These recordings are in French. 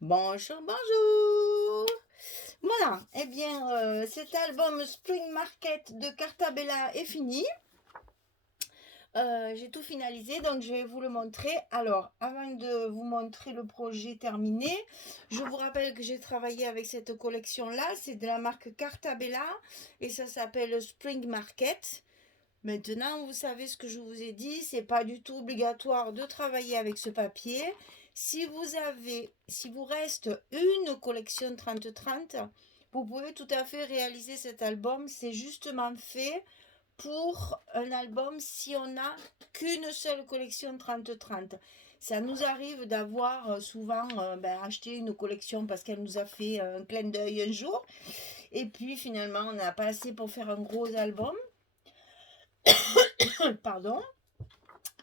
Bonjour, bonjour. Voilà, eh bien, cet album Spring Market de Cartabella est fini. J'ai tout finalisé, donc je vais vous le montrer. Alors, avant de vous montrer le projet terminé, je vous rappelle que j'ai travaillé avec cette collection-là. C'est de la marque Cartabella et ça s'appelle Spring Market. Maintenant, vous savez ce que je vous ai dit, c'est pas du tout obligatoire de travailler avec ce papier. Si vous reste une collection 30-30, vous pouvez tout à fait réaliser cet album. C'est justement fait pour un album si on n'a qu'une seule collection 30-30. Ça nous arrive d'avoir souvent acheté une collection parce qu'elle nous a fait un clin d'œil un jour. Et puis finalement, on n'a pas assez pour faire un gros album. Pardon.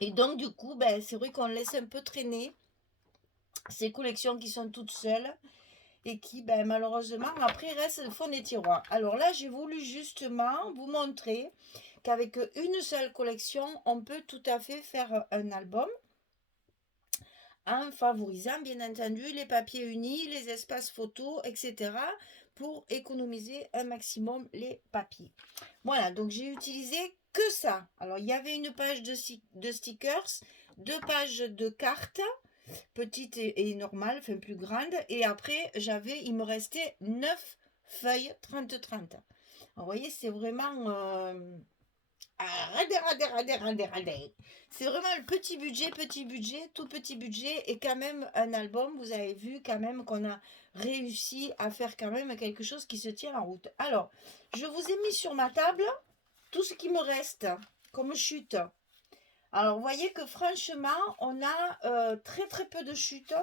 Et donc, du coup, c'est vrai qu'on laisse un peu traîner ces collections qui sont toutes seules et qui, malheureusement, après restent au fond des tiroirs. Alors là, j'ai voulu justement vous montrer qu'avec une seule collection, on peut tout à fait faire un album en favorisant, bien entendu, les papiers unis, les espaces photos, etc. pour économiser un maximum les papiers. Voilà, donc j'ai utilisé que ça. Alors, il y avait une page de stickers, deux pages de cartes, petites et normales, enfin plus grandes. Et après, il me restait 9 feuilles 30-30. Vous voyez, c'est vraiment... c'est vraiment le petit budget, tout petit budget. Et quand même, un album, vous avez vu quand même qu'on a réussi à faire quand même quelque chose qui se tient en route. Alors, je vous ai mis sur ma table tout ce qui me reste comme chute. Alors, vous voyez que franchement, on a très très peu de chutes.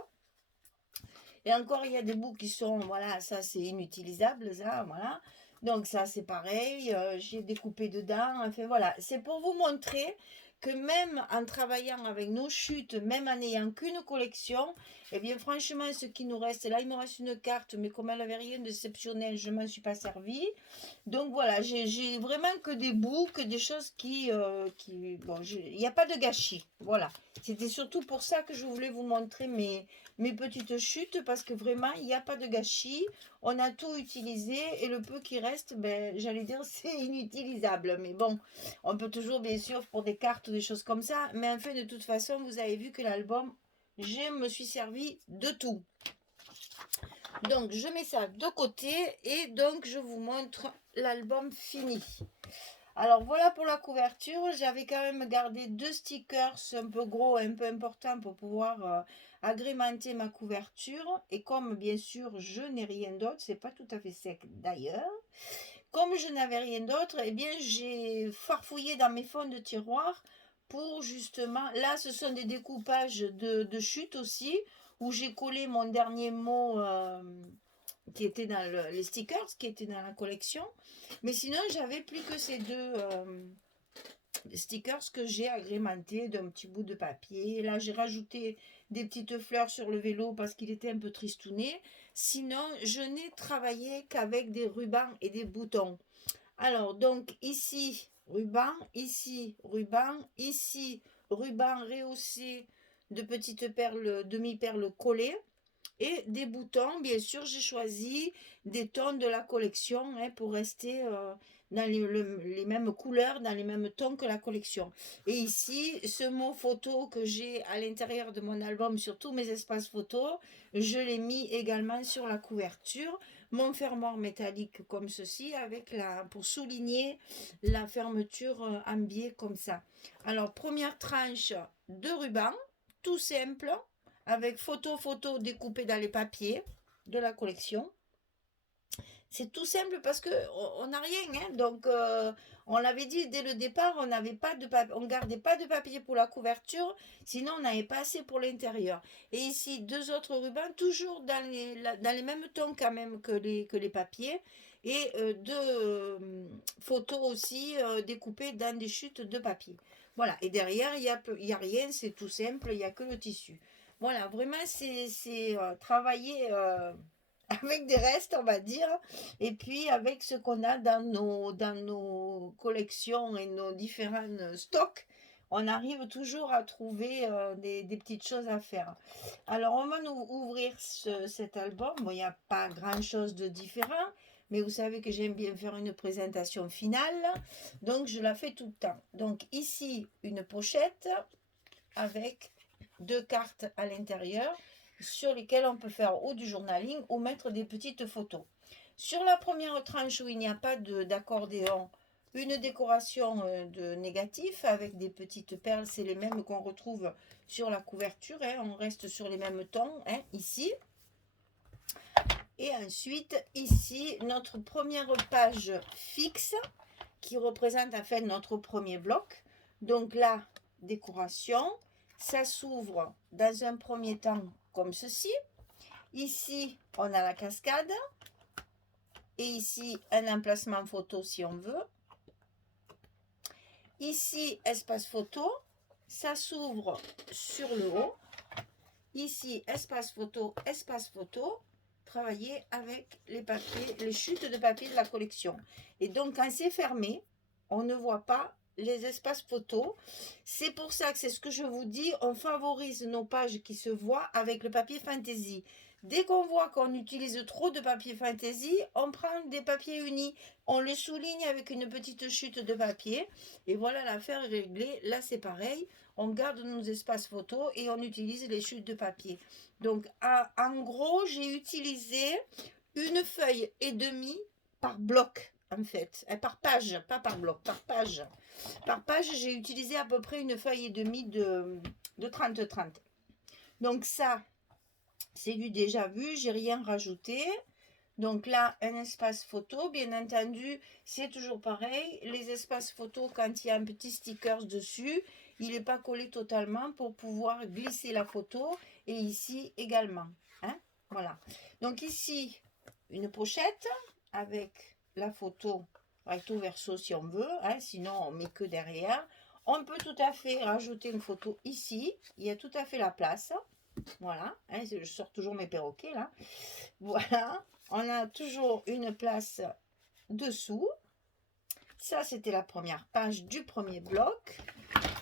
Et encore, il y a des bouts qui sont, voilà, ça c'est inutilisable, ça, voilà. Donc ça c'est pareil, j'ai découpé dedans. Enfin voilà, c'est pour vous montrer que même en travaillant avec nos chutes, même en n'ayant qu'une collection, eh bien franchement ce qui nous reste, là il me reste une carte, mais comme elle n'avait rien d'exceptionnel, je ne m'en suis pas servi. Donc voilà, j'ai vraiment que des bouts, que des choses bon, il n'y a pas de gâchis. Voilà, c'était surtout pour ça que je voulais vous montrer mes petites chutes, parce que vraiment, il n'y a pas de gâchis. On a tout utilisé et le peu qui reste, j'allais dire, c'est inutilisable. Mais bon, on peut toujours, bien sûr, pour des cartes ou des choses comme ça. Mais enfin, de toute façon, vous avez vu que l'album, je me suis servi de tout. Donc, je mets ça de côté et donc, je vous montre l'album fini. Alors, voilà pour la couverture. J'avais quand même gardé deux stickers un peu gros et un peu importants pour pouvoir agrémenter ma couverture. Et comme, bien sûr, je n'ai rien d'autre, c'est pas tout à fait sec d'ailleurs. Comme je n'avais rien d'autre, eh bien, j'ai farfouillé dans mes fonds de tiroir pour justement... Là, ce sont des découpages de chute aussi, où j'ai collé mon dernier mot qui était dans les stickers, qui étaient dans la collection. Mais sinon, j'avais plus que ces deux stickers que j'ai agrémentés d'un petit bout de papier. Là, j'ai rajouté des petites fleurs sur le vélo parce qu'il était un peu tristouné. Sinon, je n'ai travaillé qu'avec des rubans et des boutons. Alors, donc, ici, ici, ruban rehaussé de petites perles, demi-perles collées. Et des boutons, bien sûr, j'ai choisi des tons de la collection pour rester dans les mêmes couleurs, dans les mêmes tons que la collection. Et ici, ce mot photo que j'ai à l'intérieur de mon album sur tous mes espaces photos, je l'ai mis également sur la couverture. Mon fermoir métallique comme ceci, pour souligner la fermeture en biais comme ça. Alors, première tranche de ruban, tout simple, avec photo découpée dans les papiers de la collection. C'est tout simple parce que on n'a rien, hein. Donc on l'avait dit dès le départ, on n'avait pas de papier, on gardait pas de papier pour la couverture, sinon on n'avait pas assez pour l'intérieur. Et ici deux autres rubans, toujours dans les mêmes tons quand même que les papiers, et deux photos aussi découpées dans des chutes de papier. Voilà. Et derrière il y a rien, c'est tout simple, il y a que le tissu. Voilà, vraiment c'est travailler avec des restes, on va dire, et puis avec ce qu'on a dans nos collections et nos différents stocks, on arrive toujours à trouver des petites choses à faire. Alors, on va nous ouvrir cet album. Bon, il n'y a pas grand-chose de différent, mais vous savez que j'aime bien faire une présentation finale, donc je la fais tout le temps. Donc, ici, une pochette avec 2 cartes à l'intérieur sur lesquelles on peut faire ou du journaling ou mettre des petites photos. Sur la première tranche où il n'y a pas d'accordéon, une décoration de négatif avec des petites perles, c'est les mêmes qu'on retrouve sur la couverture, hein, on reste sur les mêmes tons, hein, ici. Et ensuite, ici, notre première page fixe qui représente en fait notre premier bloc. Donc là, décoration, ça s'ouvre dans un premier temps comme ceci. Ici, on a la cascade. Et ici, un emplacement photo si on veut. Ici, espace photo. Ça s'ouvre sur le haut. Ici, espace photo, espace photo. Travailler avec les papiers, les chutes de papier de la collection. Et donc, quand c'est fermé, on ne voit pas les espaces photos. C'est pour ça que c'est ce que je vous dis, on favorise nos pages qui se voient avec le papier fantaisie. Dès qu'on voit qu'on utilise trop de papier fantaisie, on prend des papiers unis, on le souligne avec une petite chute de papier et voilà, l'affaire est réglée. Là c'est pareil, on garde nos espaces photos et on utilise les chutes de papier. Donc en gros, j'ai utilisé une feuille et demie par bloc en fait, par page, pas par bloc, par page. Par page, j'ai utilisé à peu près une feuille et demie de 30-30. Donc ça, c'est du déjà vu, j'ai rien rajouté. Donc là, un espace photo, bien entendu, c'est toujours pareil. Les espaces photos, quand il y a un petit sticker dessus, il n'est pas collé totalement pour pouvoir glisser la photo. Et ici également. Hein, voilà. Donc ici, une pochette avec la photo recto verso si on veut. Hein, sinon, on met que derrière. On peut tout à fait rajouter une photo ici. Il y a tout à fait la place. Voilà, hein, je sors toujours mes perroquets là. Voilà, on a toujours une place dessous. Ça, c'était la première page du premier bloc.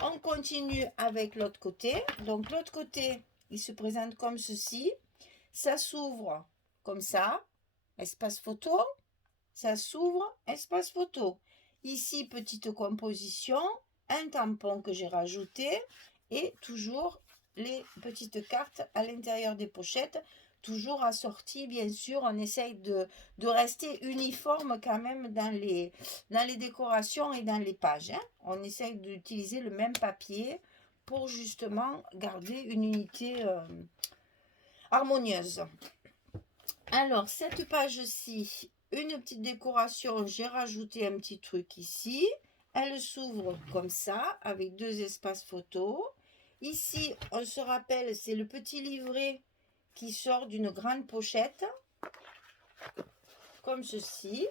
On continue avec l'autre côté. Donc, l'autre côté, il se présente comme ceci. Ça s'ouvre comme ça, espace photo. Ça s'ouvre, espace photo. Ici, petite composition, un tampon que j'ai rajouté et toujours les petites cartes à l'intérieur des pochettes, toujours assorties bien sûr. On essaye de rester uniforme quand même dans les décorations et dans les pages, hein. On essaye d'utiliser le même papier pour justement garder une unité harmonieuse. Alors cette page-ci, une petite décoration, j'ai rajouté un petit truc ici. Elle s'ouvre comme ça avec 2 espaces photos. Ici, on se rappelle, c'est le petit livret qui sort d'une grande pochette, comme ceci.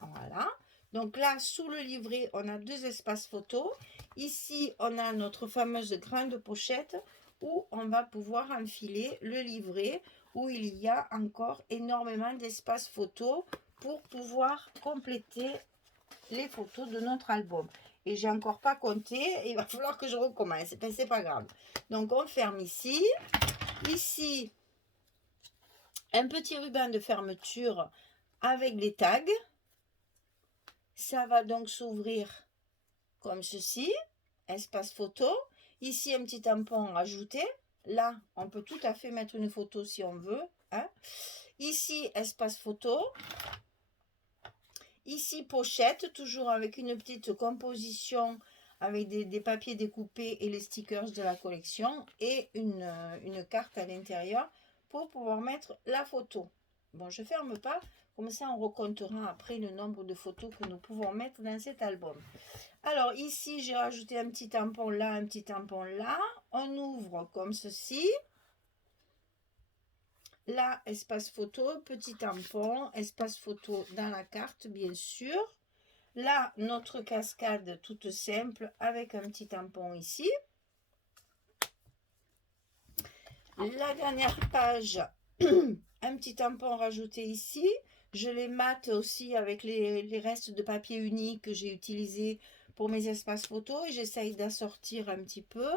Voilà. Donc là, sous le livret, on a 2 espaces photos. Ici, on a notre fameuse grande pochette où on va pouvoir enfiler le livret, où il y a encore énormément d'espaces photos pour pouvoir compléter les photos de notre album. Et j'ai encore pas compté, il va falloir que je recommence, ben, c'est pas grave. Donc on ferme ici. Ici, un petit ruban de fermeture avec les tags. Ça va donc s'ouvrir comme ceci, espace photo. Ici, un petit tampon rajouté. Là, on peut tout à fait mettre une photo si on veut, hein. Ici, espace photo. Ici, pochette, toujours avec une petite composition avec des papiers découpés et les stickers de la collection et une carte à l'intérieur pour pouvoir mettre la photo. Bon, je ne ferme pas, comme ça on recomptera après le nombre de photos que nous pouvons mettre dans cet album. Alors ici, j'ai rajouté un petit tampon là, un petit tampon là. On ouvre comme ceci. Là, espace photo, petit tampon, espace photo dans la carte, bien sûr. Là, notre cascade toute simple avec un petit tampon ici. La dernière page, un petit tampon rajouté ici. Je les mate aussi avec les restes de papier uni que j'ai utilisé pour mes espaces photos et j'essaye d'assortir un petit peu.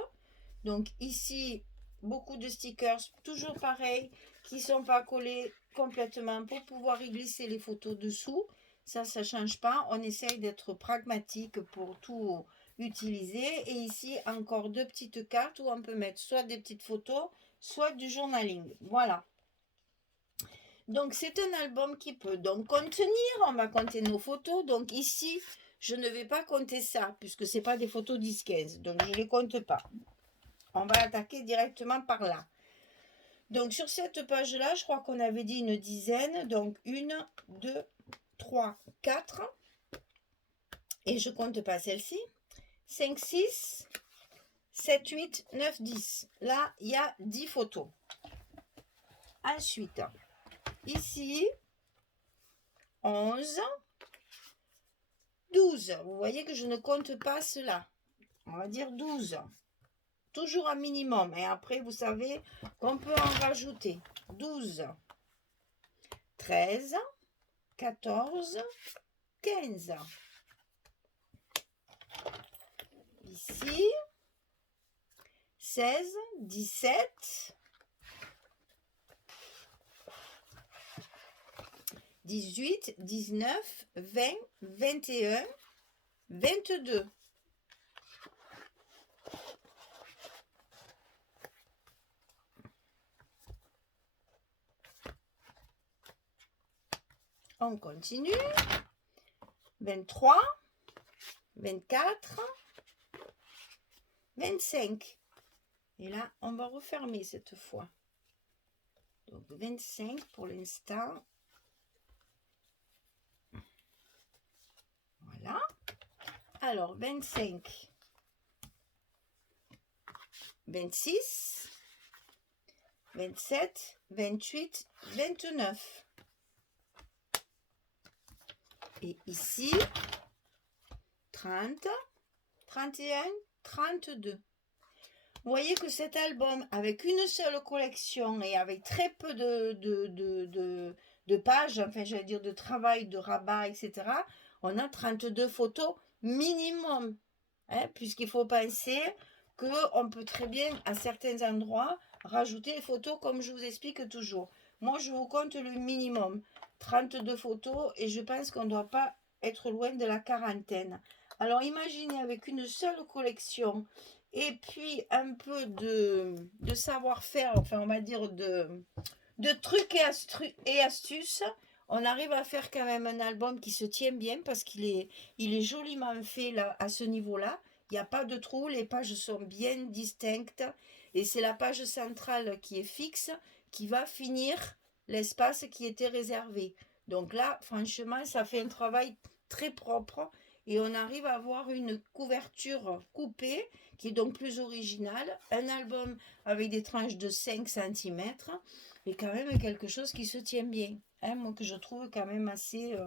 Donc ici, beaucoup de stickers, toujours pareil, qui ne sont pas collés complètement pour pouvoir y glisser les photos dessous. Ça ne change pas. On essaye d'être pragmatique pour tout utiliser. Et ici, encore deux petites cartes où on peut mettre soit des petites photos, soit du journaling. Voilà. Donc, c'est un album qui peut donc contenir, on va compter nos photos. Donc ici, je ne vais pas compter ça, puisque ce n'est pas des photos 10-15. Donc, je ne les compte pas. On va attaquer directement par là. Donc, sur cette page-là, je crois qu'on avait dit une dizaine. Donc, 1, 2, 3, 4. Et je ne compte pas celle-ci. 5, 6, 7, 8, 9, 10. Là, il y a 10 photos. Ensuite, ici, 11, 12. Vous voyez que je ne compte pas cela. On va dire 12. Toujours un minimum. Et après, vous savez qu'on peut en rajouter. 12, 13, 14, 15. Ici, 16, 17, 18, 19, 20, 21, 22. On continue. 23, 24, 25. Et là, on va refermer cette fois. Donc 25 pour l'instant. Voilà. Alors 25, 26, 27, 28, 29. Et ici, 30, 31, 32. Vous voyez que cet album, avec une seule collection et avec très peu de pages, enfin j'allais dire de travail, de rabat, etc., on a 32 photos minimum. Hein, puisqu'il faut penser qu'on peut très bien, à certains endroits, rajouter les photos comme je vous explique toujours. Moi, je vous compte le minimum. 32 photos et je pense qu'on ne doit pas être loin de la quarantaine. Alors imaginez avec une seule collection et puis un peu de savoir-faire, enfin on va dire de trucs et astuces, on arrive à faire quand même un album qui se tient bien parce il est joliment fait là, à ce niveau-là. Il n'y a pas de trous, les pages sont bien distinctes et c'est la page centrale qui est fixe qui va finir l'espace qui était réservé. Donc là, franchement, ça fait un travail très propre et on arrive à avoir une couverture coupée qui est donc plus originale. Un album avec des tranches de 5 cm et quand même quelque chose qui se tient bien. Hein, moi que je trouve quand même assez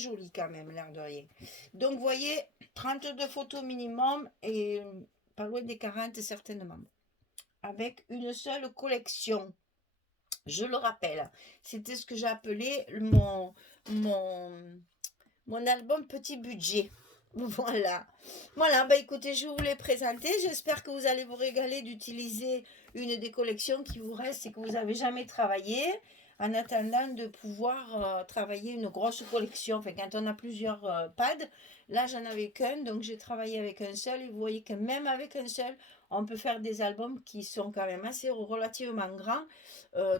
joli quand même, l'air de rien. Donc vous voyez, 32 photos minimum et pas loin des 40 certainement. Avec une seule collection. Je le rappelle, c'était ce que j'appelais mon album petit budget. Voilà. Voilà, bah écoutez, je vous l'ai présenté. J'espère que vous allez vous régaler d'utiliser une des collections qui vous reste et que vous n'avez jamais travaillé. En attendant de pouvoir travailler une grosse collection. Enfin, quand on a plusieurs pads, là j'en avais qu'un, donc j'ai travaillé avec un seul. Et vous voyez que même avec un seul, on peut faire des albums qui sont quand même assez relativement grands.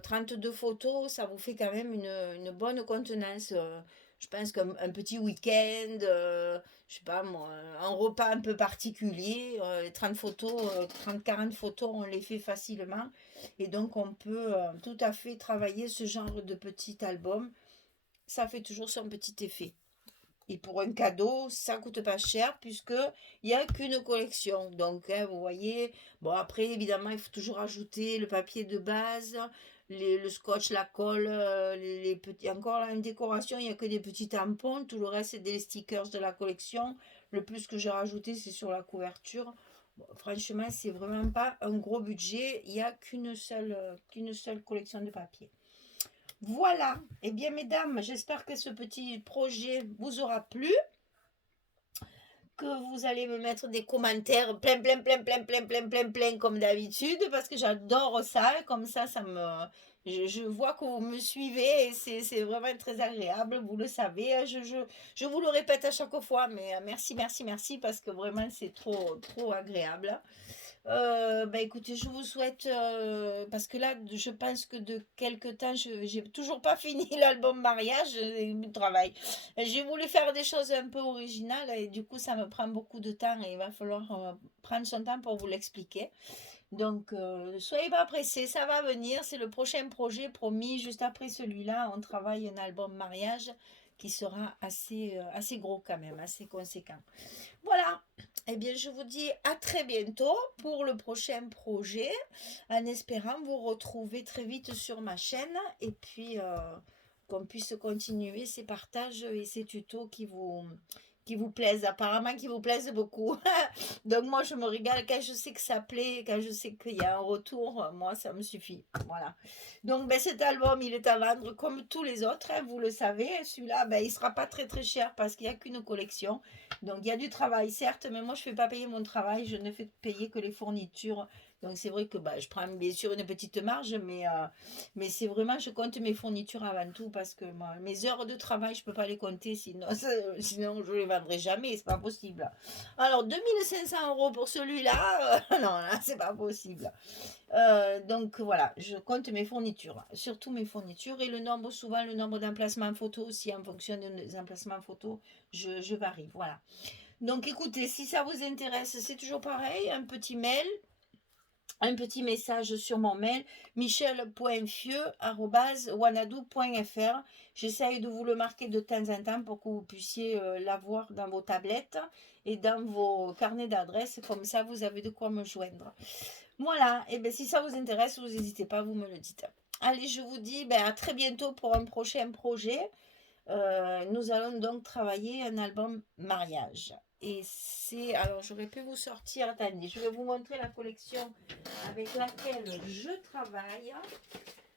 32 photos, ça vous fait quand même une bonne contenance. Je pense qu'un petit week-end, je sais pas moi, un repas un peu particulier, 30 photos, 30-40 photos, on les fait facilement. Et donc on peut tout à fait travailler ce genre de petit album. Ça fait toujours son petit effet. Et pour un cadeau, ça coûte pas cher puisque il n'y a qu'une collection. Donc, hein, vous voyez, bon après, évidemment, il faut toujours ajouter le papier de base, le scotch, la colle, les petits. Encore là, une décoration, il n'y a que des petits tampons. Tout le reste, c'est des stickers de la collection. Le plus que j'ai rajouté, c'est sur la couverture. Bon, franchement, c'est vraiment pas un gros budget. Il n'y a qu'une seule collection de papier. Voilà, eh bien mesdames, j'espère que ce petit projet vous aura plu, que vous allez me mettre des commentaires plein, plein, plein, plein, plein, plein, plein, plein, comme d'habitude, parce que j'adore ça. Comme ça me... Je vois que vous me suivez et c'est vraiment très agréable, vous le savez. Je vous le répète à chaque fois, mais merci, merci, merci, parce que vraiment, c'est trop, trop agréable. Bah écoutez, je vous souhaite, parce que là, je pense que de quelque temps, j'ai toujours pas fini l'album mariage, du travail. J'ai voulu faire des choses un peu originales et du coup, ça me prend beaucoup de temps et il va falloir prendre son temps pour vous l'expliquer. Donc, soyez pas pressés, ça va venir. C'est le prochain projet promis. Juste après celui-là, on travaille un album mariage qui sera assez gros quand même, assez conséquent. Voilà. Eh bien, je vous dis à très bientôt pour le prochain projet, en espérant vous retrouver très vite sur ma chaîne et puis qu'on puisse continuer ces partages et ces tutos qui vous plaisent, apparemment qui vous plaisent beaucoup. Donc moi, je me régale quand je sais que ça plaît, quand je sais qu'il y a un retour, moi, ça me suffit. Voilà. Donc ben, cet album, il est à vendre comme tous les autres, hein, vous le savez. Celui-là, ben, il ne sera pas très très cher parce qu'il n'y a qu'une collection. Donc il y a du travail, certes, mais moi, je ne fais pas payer mon travail, je ne fais payer que les fournitures. Donc c'est vrai que bah, je prends bien sûr une petite marge, mais c'est vraiment, je compte mes fournitures avant tout parce que moi, mes heures de travail, je ne peux pas les compter, sinon, sinon je ne les vendrai jamais, c'est pas possible. Alors 2500 € pour celui-là, non, là, c'est pas possible. Donc voilà, je compte mes fournitures, surtout mes fournitures et le nombre, souvent le nombre d'emplacements photos aussi en fonction des emplacements photos, je varie, voilà. Donc écoutez, si ça vous intéresse, c'est toujours pareil, un petit mail, un petit message sur mon mail michel.fieux@wanadoo.fr. J'essaye de vous le marquer de temps en temps pour que vous puissiez l'avoir dans vos tablettes et dans vos carnets d'adresses, comme ça vous avez de quoi me joindre. Voilà, et bien si ça vous intéresse, vous n'hésitez pas, vous me le dites. Allez, je vous dis à très bientôt pour un prochain projet. Nous allons donc travailler un album mariage. Et c'est... Alors, j'aurais pu vous sortir... Attendez, je vais vous montrer la collection avec laquelle je travaille.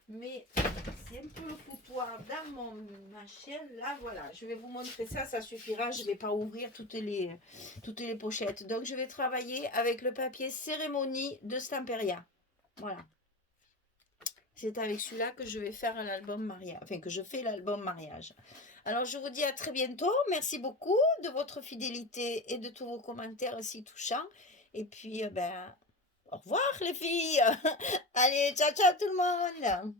Mais c'est un peu le foutoir dans ma chaîne. Là, voilà, je vais vous montrer ça. Ça suffira. Je ne vais pas ouvrir toutes les pochettes. Donc, je vais travailler avec le papier cérémonie de Stamperia. Voilà. C'est avec celui-là que je vais faire l'album mariage. Enfin, que je fais l'album mariage. Alors, je vous dis à très bientôt. Merci beaucoup de votre fidélité et de tous vos commentaires si touchants. Et puis, au revoir les filles. Allez, ciao, ciao tout le monde.